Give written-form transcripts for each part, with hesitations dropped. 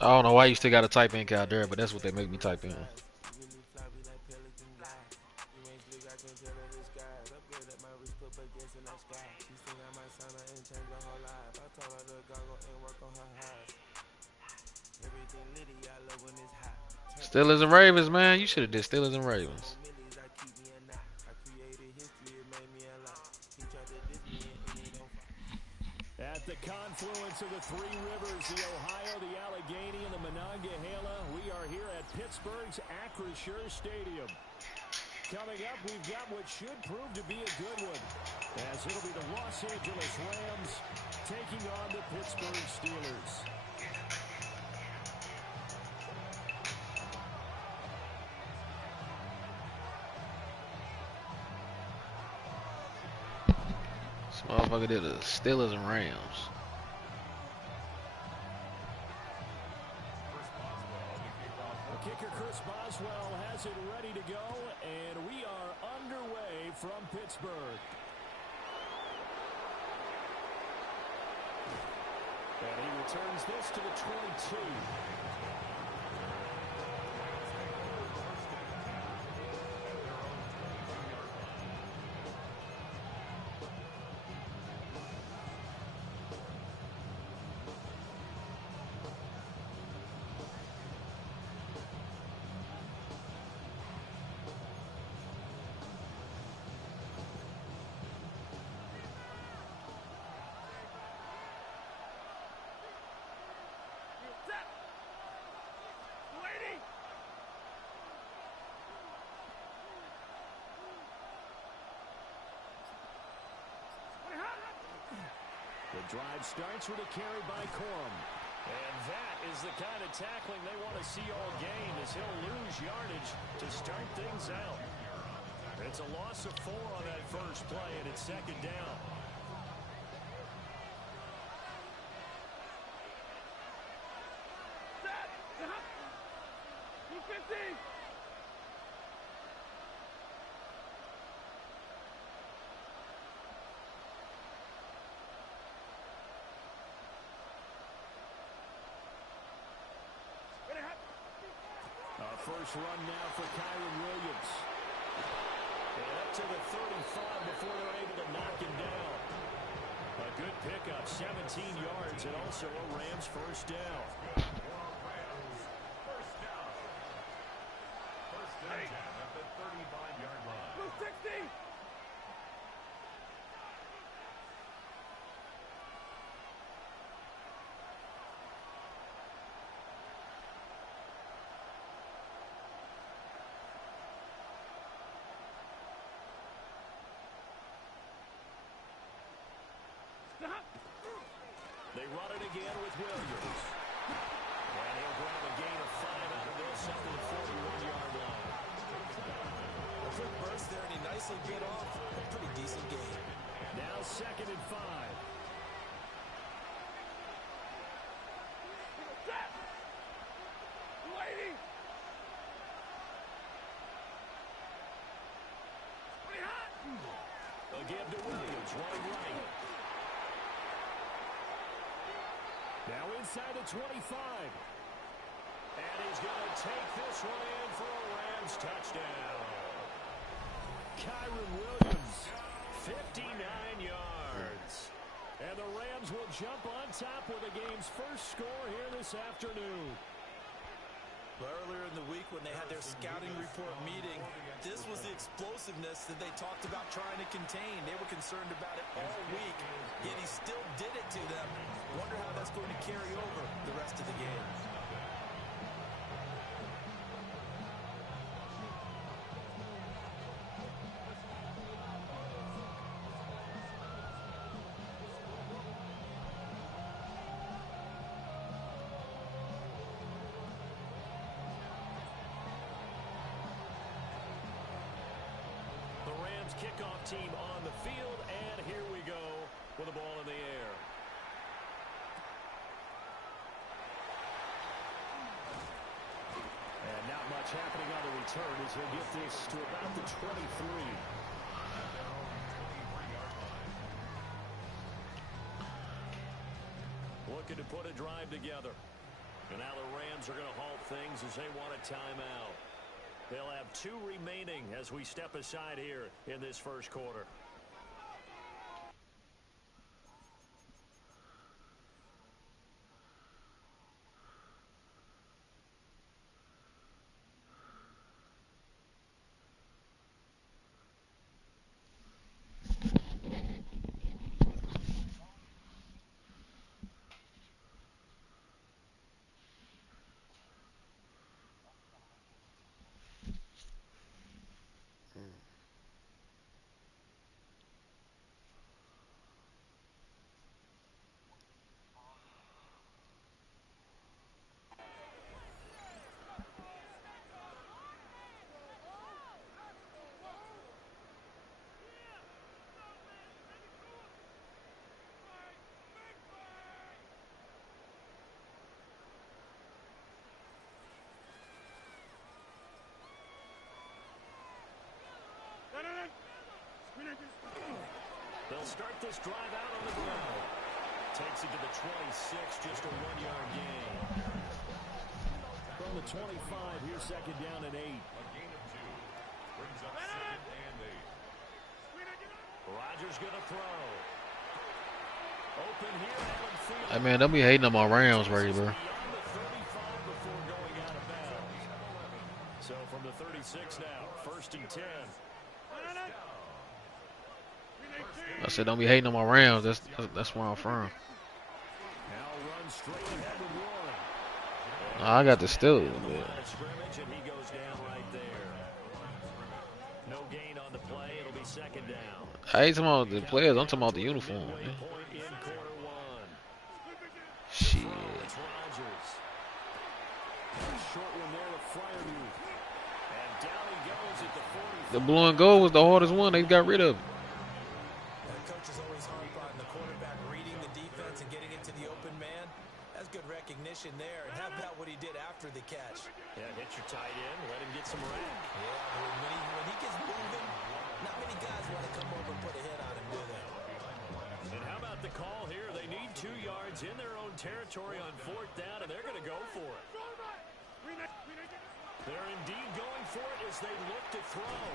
I don't know why you still gotta type in Caldera, but that's what they make me type in. Steelers and Ravens, man. You should have did Steelers and Ravens. At the confluence of the three rivers, the Ohio, the Allegheny, and the Monongahela, we are here at Pittsburgh's Acrisure Stadium. Coming up, we've got what should prove to be a good one, as it'll be the Los Angeles Rams taking on the Pittsburgh Steelers. This motherfucker did the Steelers and Rams. The kicker, Chris Boswell, has it ready to go, and we are underway from Pittsburgh. And he returns this to the 22. The drive starts with a carry by Corum. And that is the kind of tackling they want to see all game, as he'll lose yardage to start things out. It's a loss of 4 on that first play, and it's second down. First run now for Kyren Williams. And up to the 35 before they're able to knock him down. A good pickup, 17 yards, and also a Rams first down. First down at the 35-yard line. 60! They run it again with Williams. And he'll grab a gain of 5 out of this up to the 41-yard line. A quick burst there, and he nicely get off a pretty decent game. Now 2nd and 5. Again to Williams, running right. Now inside the 25. And he's going to take this one in for a Rams touchdown. Kyren Williams, 59 yards. And the Rams will jump on top with the game's first score here this afternoon. Earlier in the week when they had their scouting report meeting, this was the explosiveness that they talked about trying to contain. They were concerned about it all week, yet he still did it to them. Wonder how that's going to carry over the rest of the game. Rams kickoff team on the field, and here we go with the ball in the air. And not much happening on the return as he'll get this to about the 23. Looking to put a drive together. And now the Rams are going to halt things as they want a timeout. They'll have 2 remaining as we step aside here in this first quarter. They'll start this drive out on the ground. Takes it to the 26, just a 1-yard gain. From the 25, here's second down and 8. A gain of 2. Brings up second and 8. Rodger's going to throw. Open here, Adam Thielen. Hey man, don't be hating on my Rams, right, bro. Beyond the 35 before going out of bounds. So from the 36 now, first and 10. I said don't be hating on my Rams. That's where I'm from. Now run straight ahead with one. I got the Steelers. And he goes down right there. No gain on the play. It'll be second down. I ain't talking about the players. I'm talking about the uniform. Man. Point in quarter one. Shit. It's Rodgers. Short one there to Fryermuth. And down he goes at the 40. The blue and gold was the hardest one. They got rid of it. Coach is always harp on the quarterback reading the defense and getting into the open man. That's good recognition there. And how about what he did after the catch? Yeah, hit your tight end. Let him get some rack. Yeah, when he gets moving, not many guys want to come over and put a hit on him, do they? And how about the call here? They need 2 yards in their own territory on 4th down, and they're going to go for it. They're indeed going for it as they look to throw.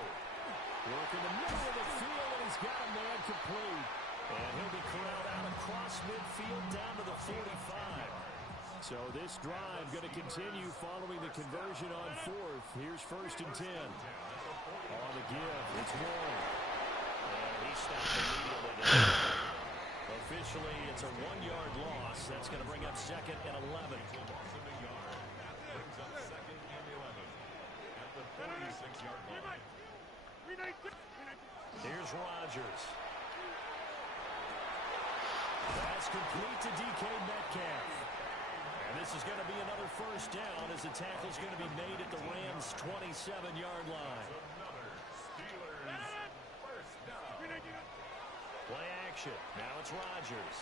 Work in the middle of the field, and he's got a man complete. And he'll be corralled out across midfield down to the 45. So this drive going to continue following the conversion on 4th. Here's first and 10. On the give, it's Warren. And he stopped immediately there. Officially, it's a 1-yard loss. That's going to bring up second and 11. Brings up second and 11 at the 46-yard line. Here's Rodgers. Pass complete to DK Metcalf. And this is going to be another first down as the tackle's going to be made at the Rams' 27-yard line. Another Steelers first down. Play action. Now it's Rodgers.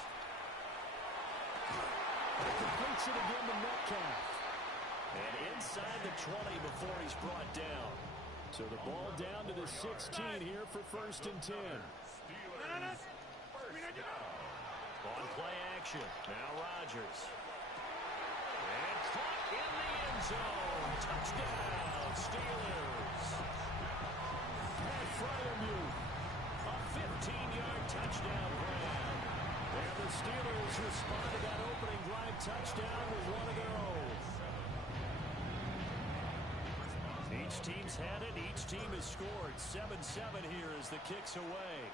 Completes it again to Metcalf. And inside the 20 before he's brought down. So the ball down to the 16 here for first and 10. Steelers first down. On play action. Now Rodgers. And caught in the end zone. Touchdown, Steelers. And Fryermuth. A 15-yard touchdown grab. And the Steelers respond to that opening drive touchdown with one of their own. Each team's had it. Each team has scored. 7-7 here as the kick's away.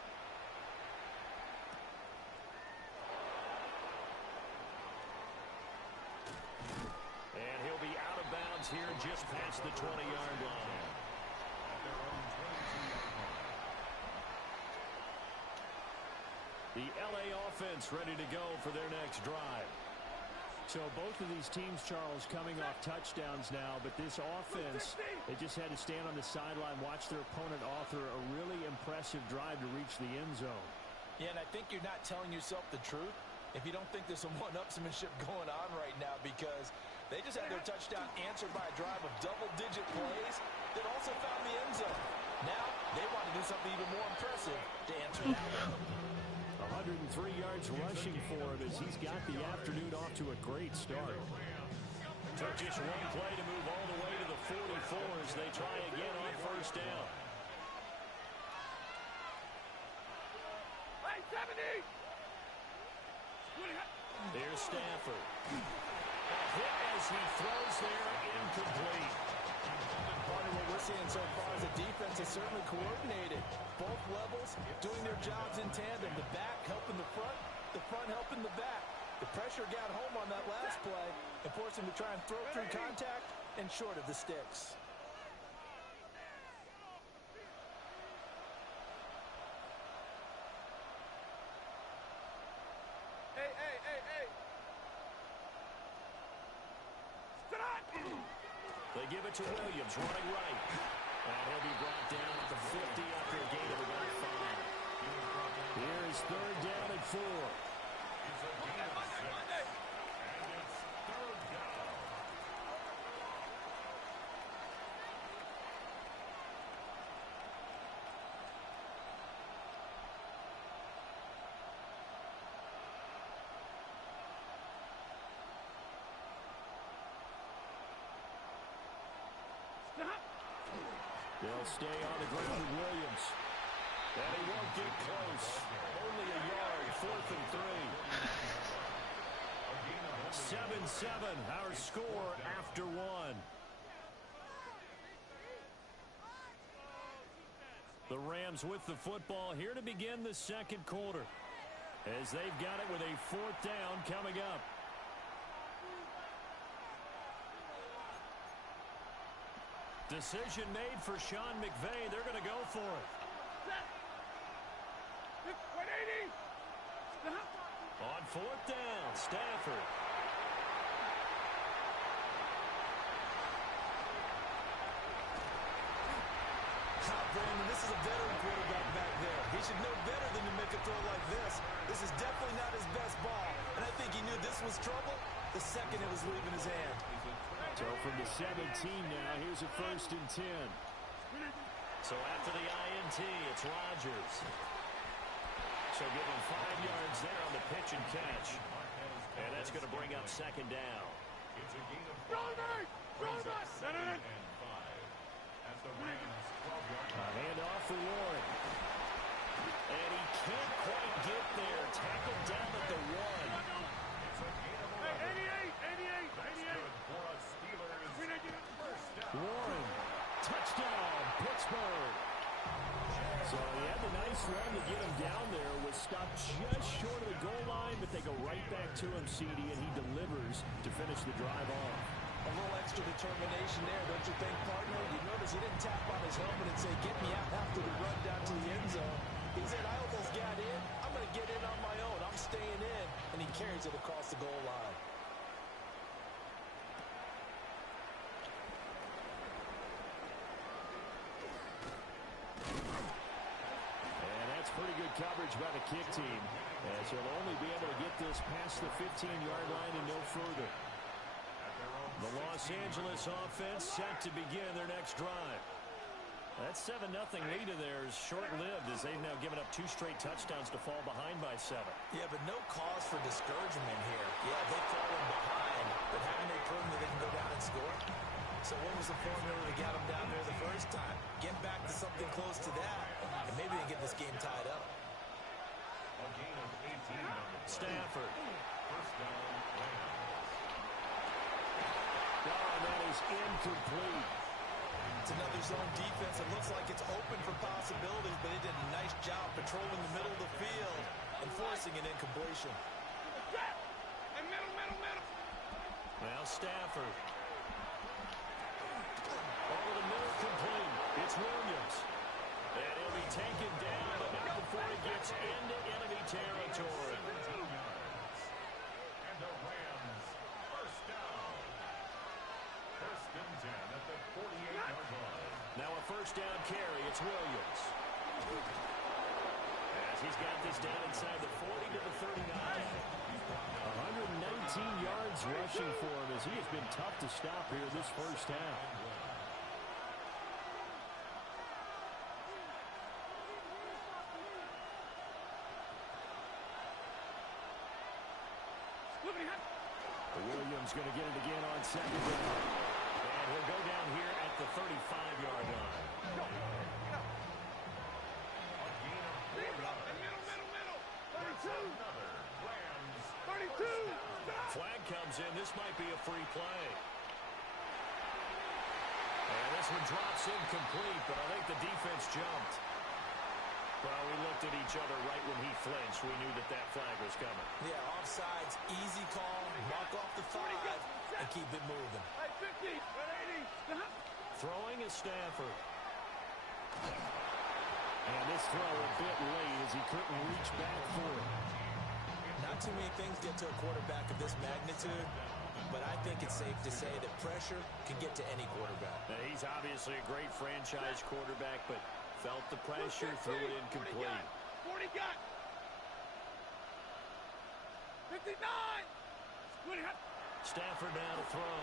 And he'll be out of bounds here just past the 20-yard line. The LA offense ready to go for their next drive. So both of these teams, Charles, coming off touchdowns now, but this offense, they just had to stand on the sideline, watch their opponent author a really impressive drive to reach the end zone. Yeah, and I think you're not telling yourself the truth if you don't think there's some one-upsmanship going on right now, because they just had their touchdown answered by a drive of double-digit plays that also found the end zone. Now they want to do something even more impressive to answer that one. 103 yards rushing for him as he's got the afternoon off to a great start. Took just one play to move all the way to the 44 as they try again on first down. There's Stafford. A hit as he throws there, incomplete. Part of what we're seeing so far is the defense is certainly coordinated. Both levels doing their jobs in tandem. The back helping the front helping the back. The pressure got home on that last play and forced him to try and throw through contact and short of the sticks. They give it to Williams, running right. And he'll be brought down at the 50 after a gain of about 5. Here is third down and 4. They'll stay on the ground with Williams. And he won't get close. Only a yard, 4th and 3. 7-7, our score after 1. The Rams with the football here to begin the second quarter, as they've got it with a 4th down coming up. Decision made for Sean McVay. They're going to go for it. On 4th down, Stafford. Brandon, this is a veteran quarterback back there. He should know better than to make a throw like this. This is definitely not his best ball, and I think he knew this was trouble the second it was leaving his hand. So from the 17 now, here's a 1st and 10. So after the INT, it's Rodgers. So give him 5 yards there on the pitch and catch. And that's going to bring up 2nd down. It's a gain of 5. At the Rams 12-yard line. Handoff for Warren. And he can't quite get there. Tackled down at the 1. It's a gain of 11. 88. That's good for a Steelers first down. Warren, touchdown, Pittsburgh. So he had the nice run to get him down there. Was stopped just short of the goal line, but they go right back to him, CD, and he delivers to finish the drive off. A little extra determination there, don't you think, partner? You notice he didn't tap on his helmet and say, get me out after the run down to the end zone. He said, I almost got in. I'm going to get in on my own. I'm staying in. And he carries it across the goal line. And that's pretty good coverage by the kick team, as he'll only be able to get this past the 15-yard line and no further. The Los Angeles offense set to begin their next drive. That 7-0 lead of theirs short-lived, as they've now given up 2 straight touchdowns to fall behind by 7. Yeah, but no cause for discouragement here. Yeah, they've fallen behind, but haven't they proven that they can go down and score? So what was the formula that got them down there the first time? Get back to something close to that, and maybe they get this game tied up. A gain of 18. Stafford. First down, Rams. Oh, that is incomplete. It's another zone defense. It looks like it's open for possibilities, but they did a nice job patrolling the middle of the field and forcing an incompletion. Now Stafford. Over the middle, complete. It's Williams. And he'll be taken down, but not before he gets into enemy territory. And the Rams first down carry. It's Williams. As he's got this down inside the 40 to the 39. 119 yards rushing for him as he has been tough to stop here this first half. Williams going to get it again on second down. And he'll go down here at the 35-yard line. Flag comes in. This might be a free play. And this one drops incomplete, but I think the defense jumped. Well, we looked at each other right when he flinched. We knew that that flag was coming. Yeah, offsides, easy call, mark off the 5, and keep it moving. Throwing is Stafford. And this throw a bit late as he couldn't reach back for it. Not too many things get to a quarterback of this magnitude, but I think it's safe to say that pressure can get to any quarterback. Now, he's obviously a great franchise quarterback, but felt the pressure, threw it incomplete. 40 got. 59. Stafford now to throw.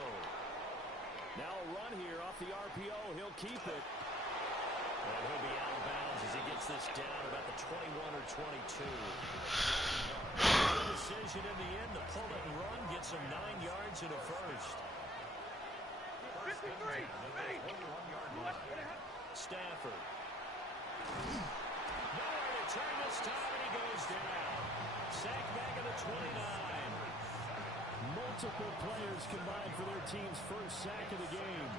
Now a run here off the RPO. He'll keep it. And he'll be out of bounds as he gets this down about the 21 or 22. Good decision in the end to pull it and run. Gets him 9 yards and a first. 53. Ready. Stafford. Nowhere to turn this time, and he goes down. Sack back at the 29. Multiple players combined for their team's first sack of the game.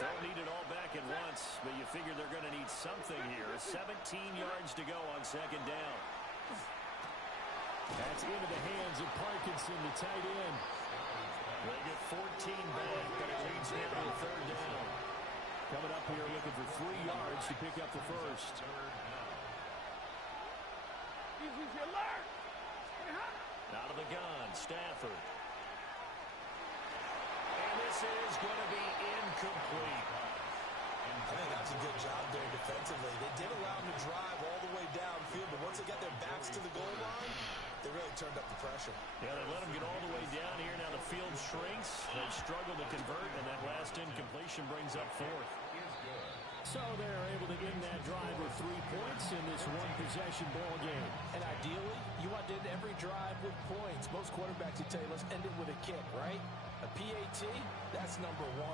Don't need it all back at once, but you figure they're going to need something here. 17 yards to go on second down. That's into the hands of Parkinson, the tight end. They get 14 back, but it leads them to the third down. Coming up here looking for 3 yards to pick up the first. Out of the gun, Stafford. And this is going to be incomplete. I think that's a good job there defensively. They did allow them to drive all the way downfield, but once they got their backs to the goal line, they really turned up the pressure. Yeah, they let them get all the way down here. Now the field shrinks. They struggle to convert, and that last incompletion brings up fourth. So they're able to end that drive with 3 points in this one-possession ball game. And ideally, you want to end every drive with points. Most quarterbacks would tell you, let's end it with a kick, right? A PAT, that's number 1.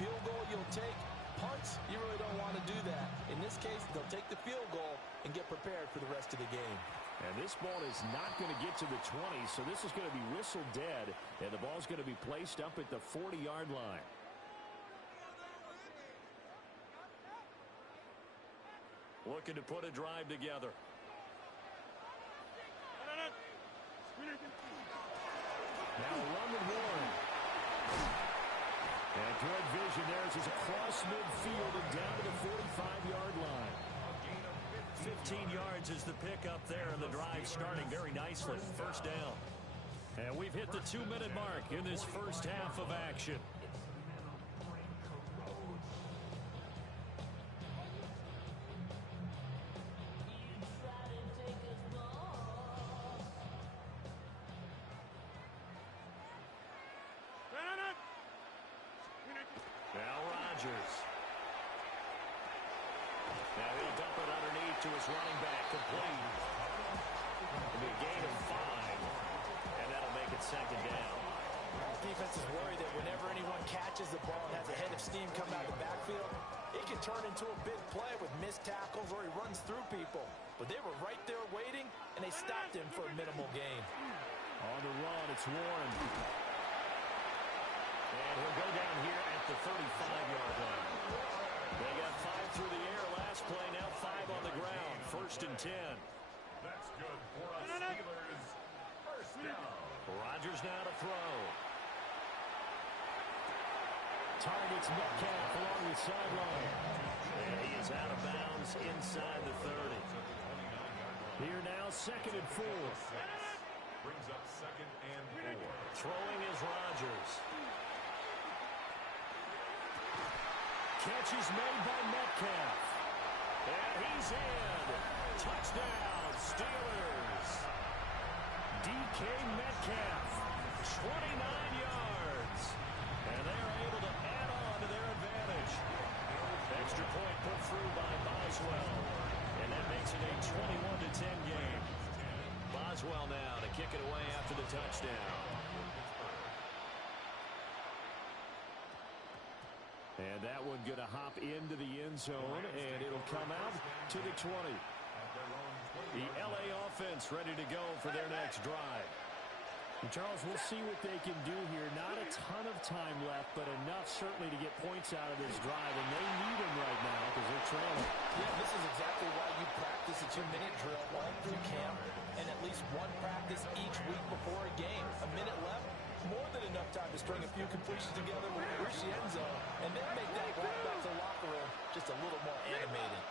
Field goal you'll take. Punts, you really don't want to do that. In this case, they'll take the field goal and get prepared for the rest of the game. And this ball is not going to get to the 20, so this is going to be whistled dead, and the ball's going to be placed up at the 40-yard line. Looking to put a drive together. Now a run with Warren. And good vision there as he's across midfield and down to the 45-yard line. 15 yards is the pickup there, and the drive starting very nicely. First down. And we've hit the 2-minute mark in this first half of action. Now Rodgers. Now he'll dump it underneath to his running back, complete. It'll be a gain of 5, and that'll make it second down. Defense is worried that whenever anyone catches the ball and has a head of steam coming out of the backfield, it can turn into a big play with missed tackles or he runs through people. But they were right there waiting, and they stopped him for a minimal gain. On the run, it's Warren. And he'll go down here at the 35-yard line. They got 5 through the air last play, now 5 on the ground. First and 10. That's good for us Steelers. First down. Rodgers now to throw. Targets Metcalf along the sideline. And he is out of bounds inside the 30. Here now, second and 4. Brings up second and 4. Throwing is Rodgers. catch is made by Metcalf. And he's in. Touchdown, Steelers. DK Metcalf, 29 yards. And they are able to add on to their advantage. Extra point put through by Boswell. And that makes it a 21-10 game. Boswell now to kick it away after the touchdown. And that one going to hop into the end zone, and it'll come out to the 20. The LA offense ready to go for their next drive. And Charles, we'll see what they can do here. Not a ton of time left, but enough certainly to get points out of this drive, and they need them right now because they're trailing. Yeah, this is exactly why you practice a 2-minute drill all through camp, and at least one practice each week before a game. A minute left, more than enough time to string a few completions together when you reach the end zone, and then make that walk back to the locker room just a little more animated.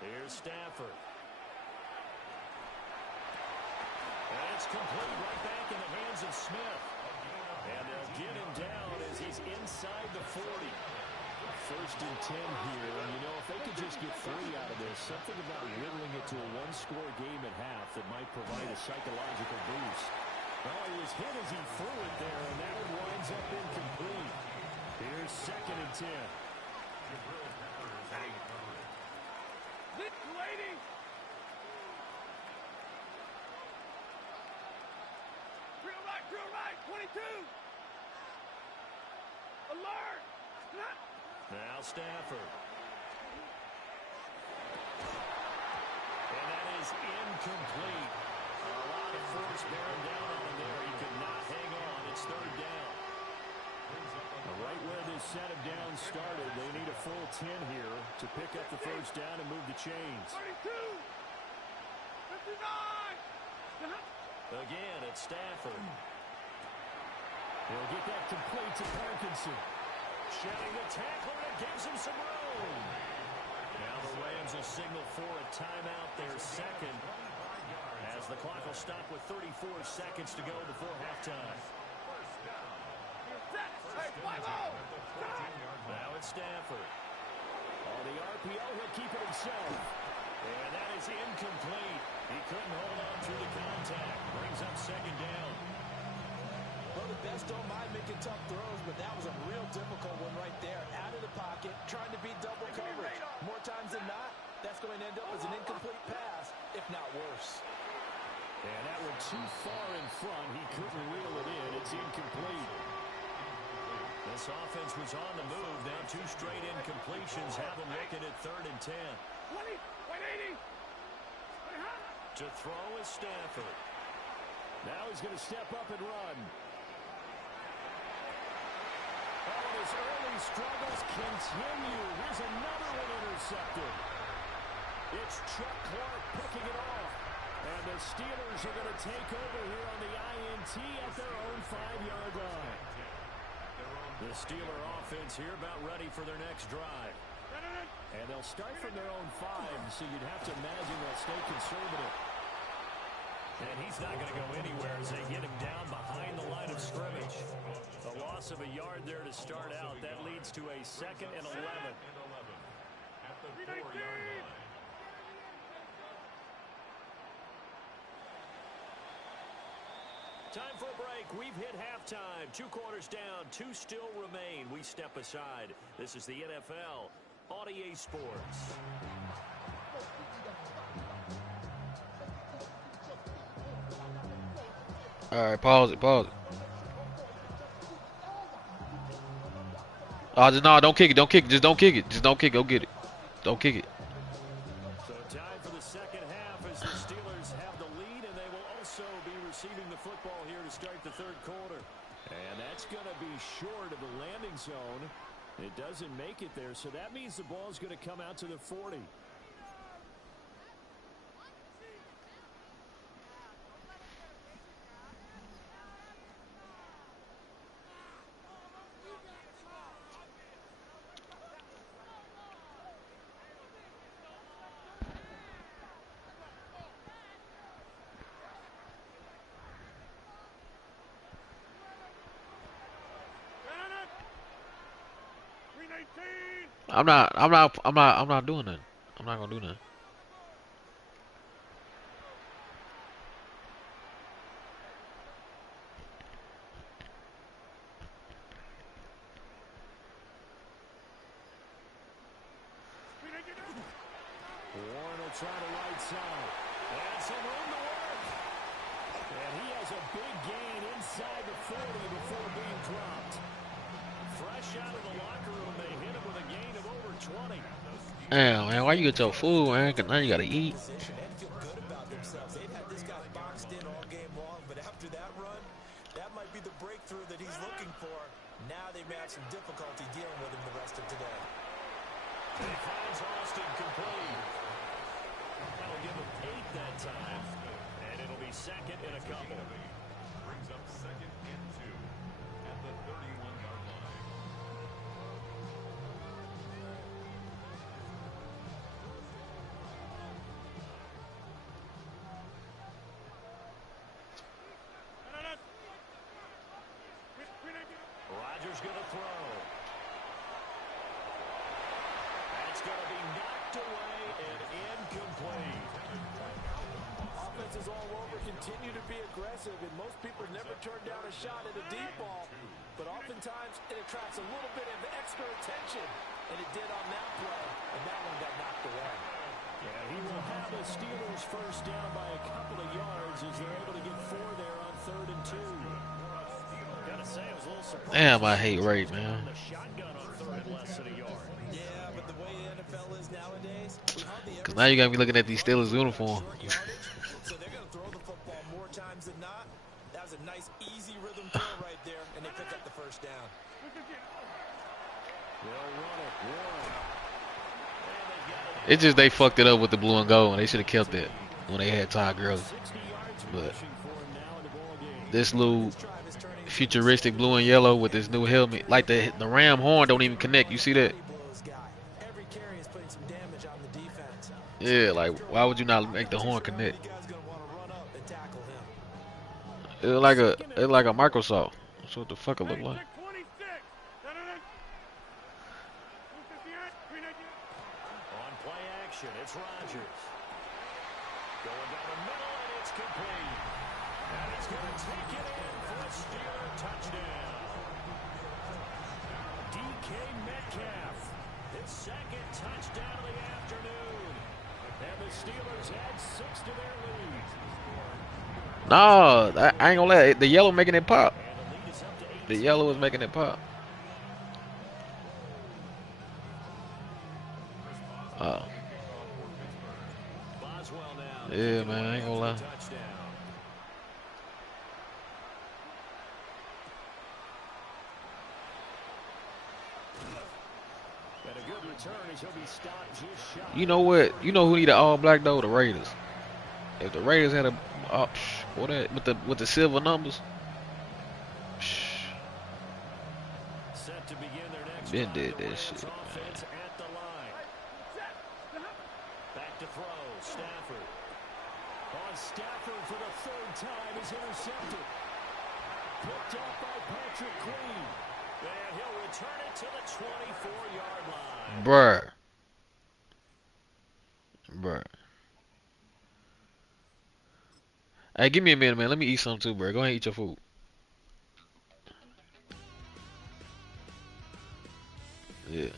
Here's Stafford. And it's complete right back in the hands of Smith. And they'll get him down as he's inside the 40. First and 10 here. And, you know, if they could just get 3 out of this, something about whittling it to a one-score game at half that might provide a psychological boost. Well, he was hit as he threw it there, and that one winds up incomplete. Here's second and 10. Lady. Drill right, 22. Alert. Now Stafford. And that is incomplete. A lot of force bearing down on him there. He could not hang on. It's third down. Right where this set of downs started, they need a full 10 here to pick up the first down and move the chains. 32. 59. Again, it's Stafford. He'll get that complete to Parkinson. Shedding the tackle, and it gives him some room. Now the Rams will signal for a timeout, their second, as the clock will stop with 34 seconds to go before halftime. Now it's Stafford. On the RPO, he'll keep it himself. And that is incomplete. He couldn't hold on through the contact. Brings up second down. Well, the best don't mind making tough throws, but that was a real difficult one right there. Out of the pocket, trying to beat double coverage. More times than not, that's going to end up as an incomplete pass, if not worse. And that one too far in front. He couldn't reel it in. It's incomplete. This offense was on the move. Now 2 straight incompletions have them looking at 3rd and 10. 20, 180. To throw is Stafford. Now he's going to step up and run. Oh, and his early struggles continue. Here's another one intercepted. It's Chuck Clark picking it off. And the Steelers are going to take over here on the INT at their own 5-yard line. The Steeler offense here about ready for their next drive. And they'll start from their own 5, so you'd have to imagine they'll stay conservative. And he's not going to go anywhere as they get him down behind the line of scrimmage. A loss of a yard there to start out. That leads to a 2nd and 11. At the 4-yard line. Time for a break. We've hit halftime. 2 quarters down. 2 still remain. We step aside. This is the NFL on EA Sports. All right, pause it. Oh, just no, don't kick it. Just don't kick it. Go get it. Don't kick it. So time for the second half as the Steelers have the lead, and they will also be receiving the football here to start the 3rd quarter. And that's going to be short of the landing zone. It doesn't make it there, so that means the ball's going to come out to the 40. I'm not doing that. I'm not gonna do that. Warren will try to right side. And some room to work. And he has a big gain inside the 40 before being dropped. Fresh out of the locker room, they hit him with a gain of over 20. Damn, man, why you get your food, man? 'Cause now you gotta eat. Position and feel good about themselves. They've had this guy boxed in all game long, but after that run, that might be the breakthrough that he's looking for. Now they may have some difficulty dealing with him the rest of today. He finds Austin complete. That'll give him 8 that time. And it'll be second and a couple. Brings up second and 2 at the 31-yard line. Rodger's going to throw. That's going to be knocked away and incomplete. Offense is all over, continue to be aggressive, and most people never turn down a shot at a deep ball. But oftentimes, it attracts a little bit of extra attention, and it did on that play, and that one got knocked away. Yeah, he will have the Steelers first down by a couple of yards as they're able to get 4 there on 3rd and 2. Gotta say, I was a little surprised. Damn, I hate Ray, man. On the shotgun on 3rd and less than a yard. Yeah, but the way the NFL is nowadays, we hardly ever 'Cause now you gotta be looking at these Steelers uniform. short yardage, so they're going to throw the football more times than not. That was a nice, easy rhythm throw right there, and they pick up the first down. They'll run it. Warren. And they've got it. It's just they fucked it up with the blue and gold, and they should have kept it when they had Todd Gurley. 60 yards But rushing for him now in the ball game. this little futuristic blue and yellow with this new helmet, like the ram horn, don't even connect. You see that? Every carry is putting some damage on the defense. Yeah, like why would you not make the horn connect? The guy's going to want to run up and tackle him. It's like a Microsoft. That's what the fuck it look like. 26. On play action, it's Rodgers. Going down the middle, and it's complete. And he's going to take it in for a Steeler touchdown. DK Metcalf, his second touchdown of the afternoon. And the Steelers add 6 to their lead. No, I ain't gonna let it. The yellow making it pop. And the lead is up to 8. The yellow is making it pop. Boswell now. Yeah, man, I ain't gonna lie. Touchdown. And a good return as he'll be stopped just shy. You know what? You know who need an all black though? The Raiders. If the Raiders had a what that with the silver numbers, Set to begin their next been drive. did The that Rams shit, man. offense at the line. Back to throw. Stafford. On Stafford for the 3rd time is intercepted. Picked up by Patrick Queen. And he'll return it to the 24-yard line. Bruh. Hey, give me a minute, man. Let me eat something too, bro. Go ahead and eat your food. Yeah.